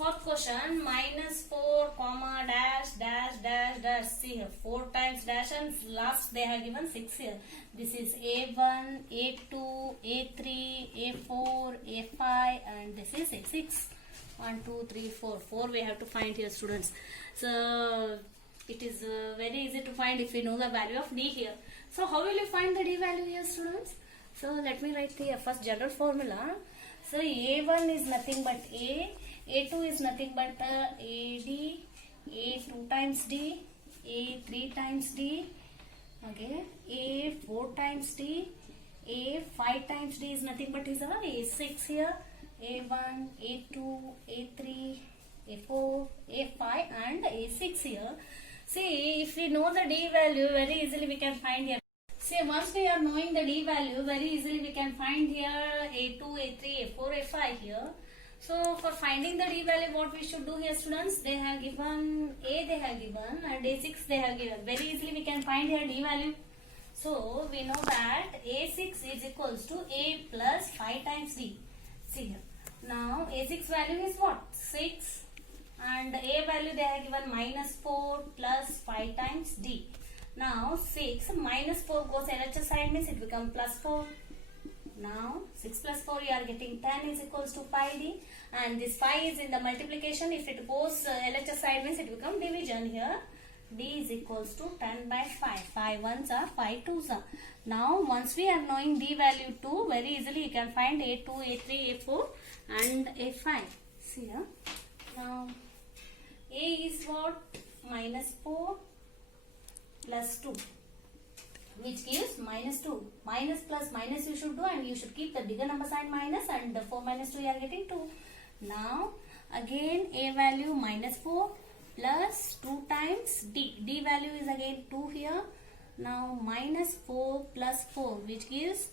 Fourth question, minus 4, comma, dash, dash, dash, dash. See here, 4 times dash and last they have given 6 here. This is A1, A2, A3, A4, A5 and this is A6. 1, 2, 3, 4. 4 we have to find here, students. So it is very easy to find if we know the value of D here. So how will you find the D value here, students? So let me write the first general formula. So A1 is nothing but A. A2 is nothing but AD, A2 times D, A3 times D, okay, A4 times D, A5 times D is nothing but is our A6 here, A1, A2, A3, A4, A5 and A6 here. See, if we know the D value, very easily we can find here. See, once we are knowing the D value, very easily we can find here A2, A3, A4, A5 here. So for finding the D value, what we should do here, students? They have given A, they have given and A6 they have given. Very easily we can find here D value. So we know that A6 is equals to A plus 5 times D. See here. Now A6 value is what? 6 and A value they have given minus 4 plus 5 times D. Now 6 minus 4 goes LHS side means it becomes plus 4. Now 6 plus 4 you are getting 10 is equals to pi D and this pi is in the multiplication. If it goes LHS side means it becomes division here. D is equals to 10 by 5. 5 ones are 5 twos are. Now once we are knowing D value 2, very easily you can find A2, A3, A4 and A5. See here. Now A is what? Minus 4 plus 2. Which gives minus 2. Minus plus minus you should do and you should keep the bigger number sign minus and the 4 minus 2 you are getting 2. Now again A value minus 4 plus 2 times D. D value is again 2 here. Now minus 4 plus 4 which gives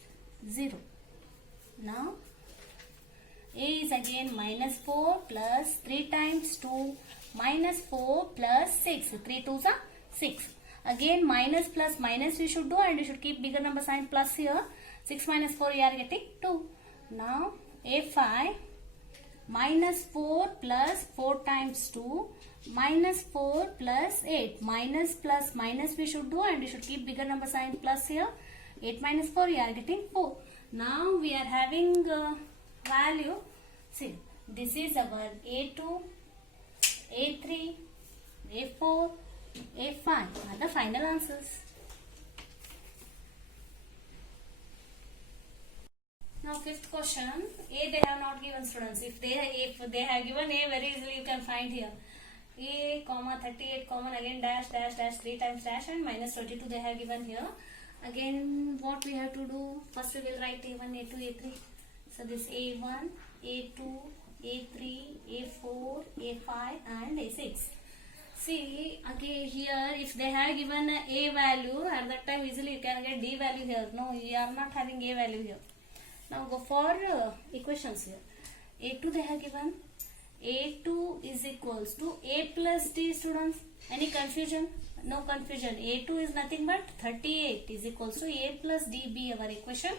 0. Now A is again minus 4 plus 3 times 2 minus 4 plus 6. 3 twos are 6. Again minus plus minus you should do and you should keep bigger number sign plus here. 6 minus 4 you are getting 2. Now A5 minus 4 plus 4 times 2 minus 4 plus 8. Minus plus minus we should do and you should keep bigger number sign plus here. 8 minus 4 you are getting 4. Now we are having value. See, this is our A2, A3, A4, A5 are the final answers. Now fifth question, A they have not given, students. If they have given A, very easily you can find here. A, comma 38, comma again dash, dash, dash, 3 times dash and minus 22 they have given here. Again what we have to do, first we will write A1, A2, A3. So this A1, A2, A3, A4, A5 and A6. See, okay, here if they have given A value, at that time easily you can get D value here. No, you are not having A value here. Now go for equations here. A2 they have given. A2 is equals to A plus D, students. Any confusion? No confusion. A2 is nothing but 38 is equals to A plus D be our equation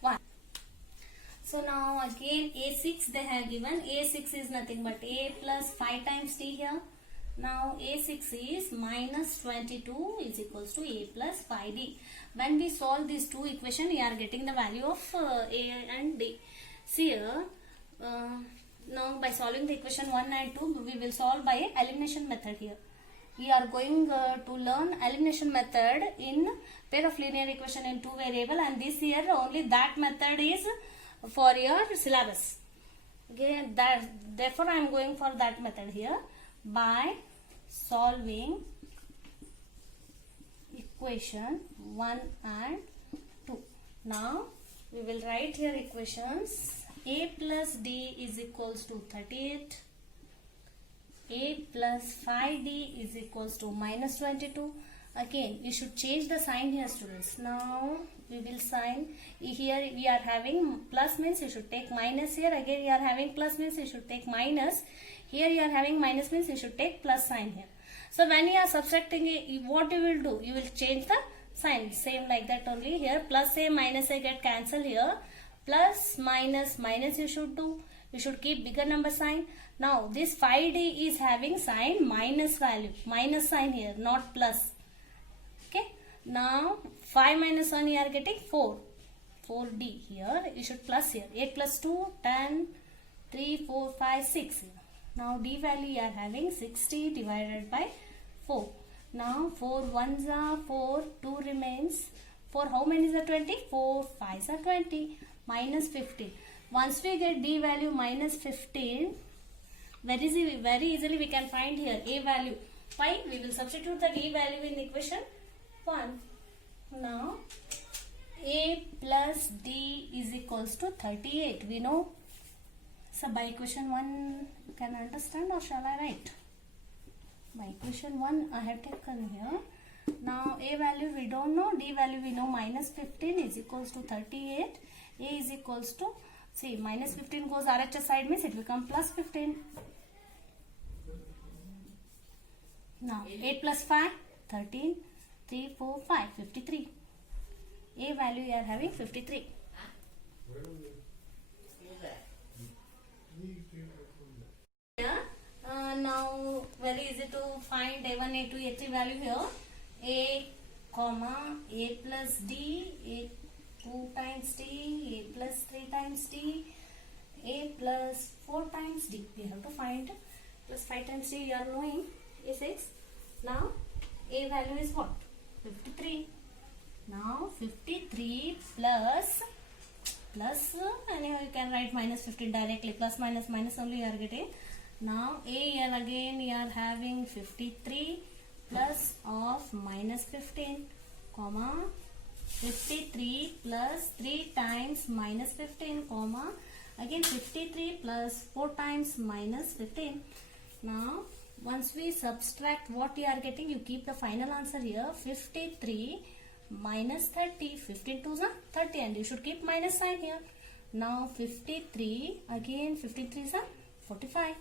1. So now again A6 they have given. A6 is nothing but A plus 5 times D here. Now A6 is minus 22 is equals to A plus 5D. When we solve these two equations, we are getting the value of A and D. See here, now by solving the equation 1 and 2, we will solve by elimination method here. We are going to learn elimination method in pair of linear equation in 2 variable and this year only that method is for your syllabus. Okay, therefore I am going for that method here. By solving equation 1 and 2. Now we will write here equations. A plus D is equals to 38. A plus 5D is equals to minus 22. Again, you should change the sign here, students. Now we will sign here. We are having plus means you should take minus here. Again, you are having plus means you should take minus. Here you are having minus means you should take plus sign here. So when you are subtracting it, what you will do? You will change the sign. Same like that only here. Plus A minus A get cancelled here. Plus minus minus you should do. You should keep bigger number sign. Now this 5D is having sign minus value, minus sign here, not plus. Okay. Now 5 minus 1 you are getting 4. 4D here, you should plus here. 8 plus 2, 10, 3, 4, 5, 6. Now D value you are having 60 divided by 4. Now 4 ones are 4, 2 remains. 4 how many is 20? 4 5s are 20. Minus 15. Once we get D value minus 15, very easily we can find here A value. Why? We will substitute the D value in equation 1. Now A plus D is equals to 38. We know. So by equation 1 you can understand, or shall I write? By equation 1 I have taken here. Now A value we don't know, D value we know, minus 15 is equals to 38. A is equals to, see, minus 15 goes RHS side, means it becomes plus 15. Now 8 plus 5, 13, 3, 4, 5, 53. A value you are having 53. Yeah. Now very easy to find A1, A2, A3 value here. A, comma, A plus D, A 2 times D, A plus 3 times D, A plus 4 times D. We have to find plus 5 times D, you are knowing, A6. Now A value is what? 53. Now 53 plus, anyhow you can write minus 15 directly, plus minus only you are getting. Now A here again you are having 53 plus of minus 15, comma, 53 plus 3 times minus 15, comma, again 53 plus 4 times minus 15. Now once we subtract what you are getting, you keep the final answer here, 53 minus 30, 15 to 30, and you should keep minus sign here. Now 53, again 53 is 45.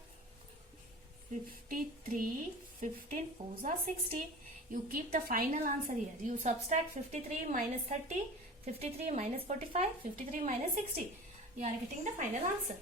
53, 15 4s are 60. You keep the final answer here. You subtract 53 minus 30, 53 minus 45, 53 minus 60. You are getting the final answer.